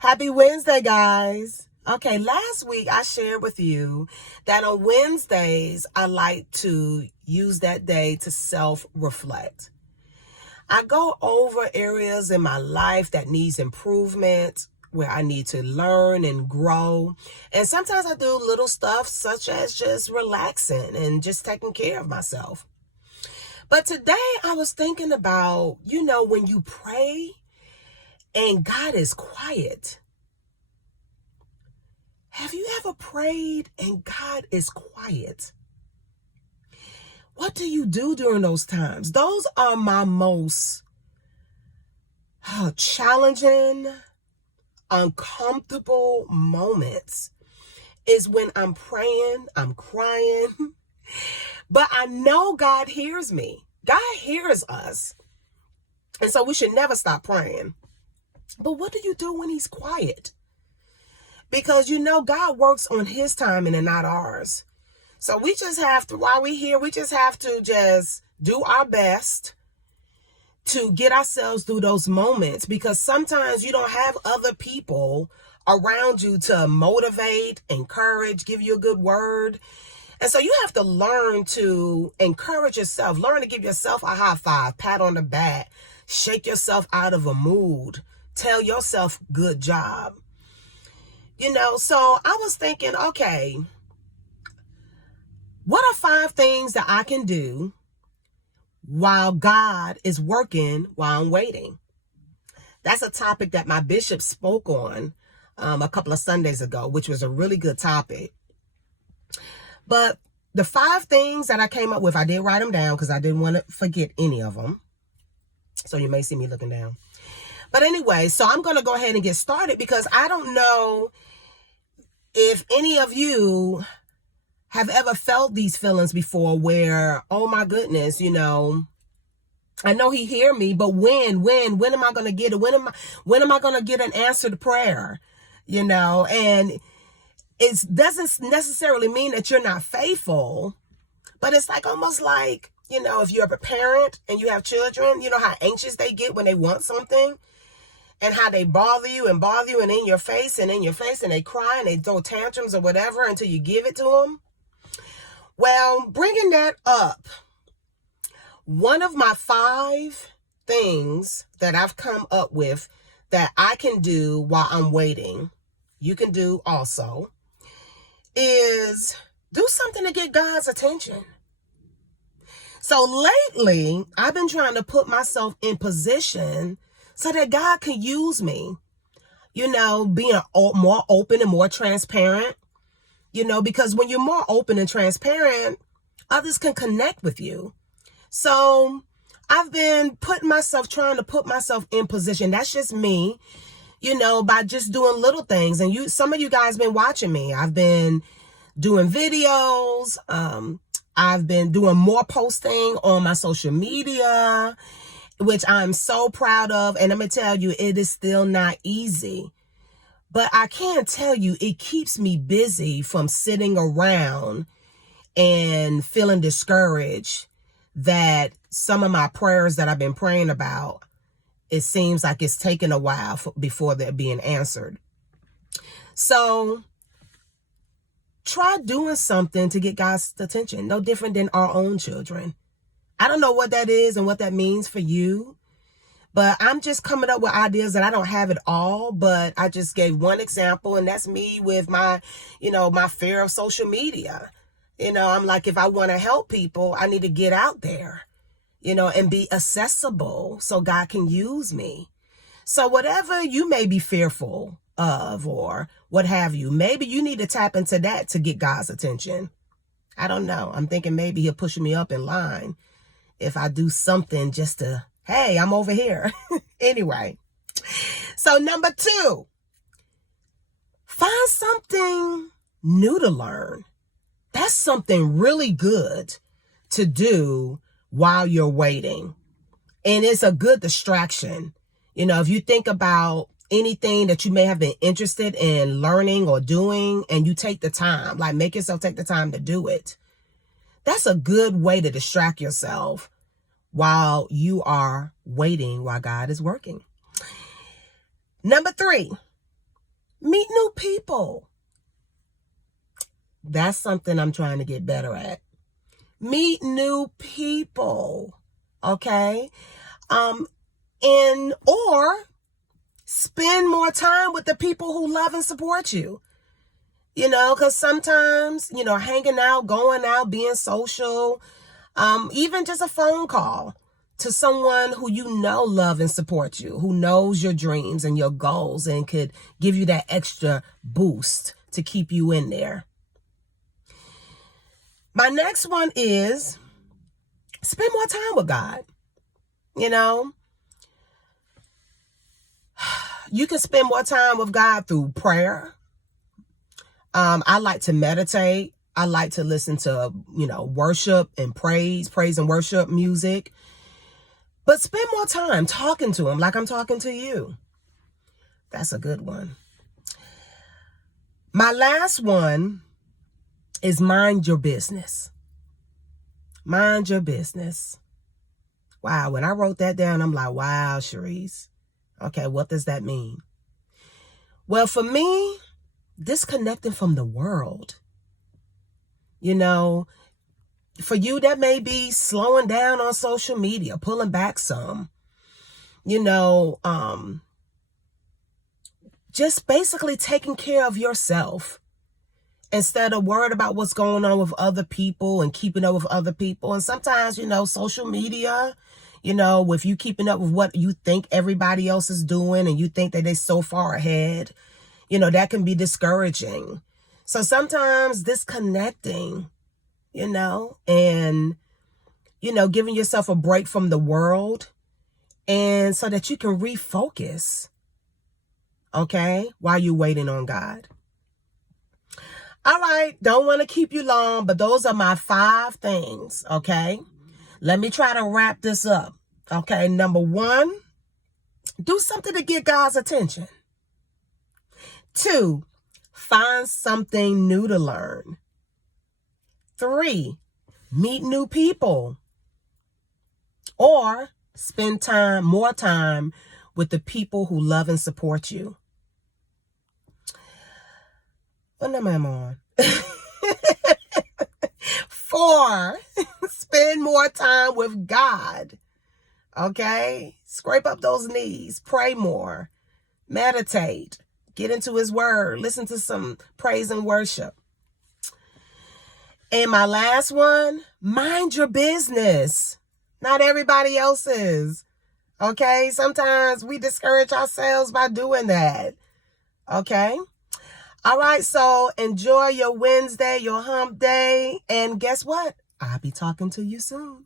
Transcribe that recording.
Happy Wednesday, guys. Okay, last week I shared with you that on Wednesdays, I like to use that day to self-reflect. I go over areas in my life that needs improvement, where I need to learn and grow. And sometimes I do little stuff such as just relaxing and just taking care of myself. But today I was thinking about, when you pray and God is quiet. Have you ever prayed and God is quiet? What do you do during those times? Those are my most challenging, uncomfortable moments. Is when I'm praying, I'm crying, but I know God hears me. God hears us. And so we should never stop praying. But what do you do when he's quiet? Because God works on his timing and not ours. So we just have to, while we're here, we just have to just do our best to get ourselves through those moments, because sometimes you don't have other people around you to motivate, encourage, give you a good word. And so you have to learn to encourage yourself, learn to give yourself a high five, pat on the back, shake yourself out of a mood, tell yourself good job. So I was thinking, okay, what are 5 things that I can do while God is working while I'm waiting? That's a topic that my bishop spoke on a couple of Sundays ago, which was a really good topic. But the 5 things that I came up with, I did write them down because I didn't want to forget any of them. So you may see me looking down. But anyway, so I'm going to go ahead and get started, because I don't know if any of you have ever felt these feelings before where, oh my goodness, I know he hear me, but when am I going to get it? When am I going to get an answer to prayer? And it doesn't necessarily mean that you're not faithful, but it's like almost like, if you're a parent and you have children, how anxious they get when they want something, and how they bother you and in your face and they cry and they throw tantrums or whatever until you give it to them. Well, bringing that up, one of my 5 things that I've come up with that I can do while I'm waiting, you can do also, is do something to get God's attention. So lately, I've been trying to put myself in position so that God can use me, being more open and more transparent, because when you're more open and transparent, others can connect with you. So I've been trying to put myself in position. That's just me, by just doing little things. And some of you guys been watching me. I've been doing videos. I've been doing more posting on my social media, which I'm so proud of. And I'm going to tell you, it is still not easy. But I can tell you, it keeps me busy from sitting around and feeling discouraged that some of my prayers that I've been praying about, it seems like it's taken a while before they're being answered. So try doing something to get God's attention, no different than our own children. I don't know what that is and what that means for you, but I'm just coming up with ideas that I don't have it all, but I just gave one example, and that's me with my, my fear of social media. I'm like, if I want to help people, I need to get out there, and be accessible so God can use me. So whatever you may be fearful of or what have you, maybe you need to tap into that to get God's attention. I don't know. I'm thinking maybe he'll push me up in line if I do something just to, hey, I'm over here. Anyway, so number 2, find something new to learn. That's something really good to do while you're waiting. And it's a good distraction. If you think about anything that you may have been interested in learning or doing, and you take the time, like make yourself take the time to do it, that's a good way to distract yourself while you are waiting, while God is working. Number 3, Meet new people. That's something I'm trying to get better at. Meet new people. Okay? Or spend more time with the people who love and support you. Because sometimes, hanging out, going out, being social, even just a phone call to someone who love and support you, who knows your dreams and your goals and could give you that extra boost to keep you in there. My next one is spend more time with God. You can spend more time with God through prayer. I like to meditate. I like to listen to, worship and praise and worship music. But spend more time talking to him like I'm talking to you. That's a good one. My last one is mind your business. Mind your business. Wow, when I wrote that down, I'm like, wow, Cherise. Okay, what does that mean? Well, for me, disconnecting from the world. For you, that may be slowing down on social media, pulling back some. Just basically taking care of yourself instead of worried about what's going on with other people and keeping up with other people. And sometimes, social media, with you keeping up with what you think everybody else is doing and you think that they're so far ahead, that can be discouraging. So sometimes disconnecting, and, giving yourself a break from the world and so that you can refocus, okay, while you're waiting on God. All right, don't want to keep you long, but those are my 5 things, okay? Let me try to wrap this up, okay? Number 1, do something to get God's attention. 2, find something new to learn. 3, meet new people. Or spend more time with the people who love and support you. What number am I on? 4, spend more time with God. Okay? Scrape up those knees. Pray more. Meditate. Get into his word. Listen to some praise and worship. And my last one, mind your business. Not everybody else's. Okay? Sometimes we discourage ourselves by doing that. Okay? All right, so enjoy your Wednesday, your hump day. And guess what? I'll be talking to you soon.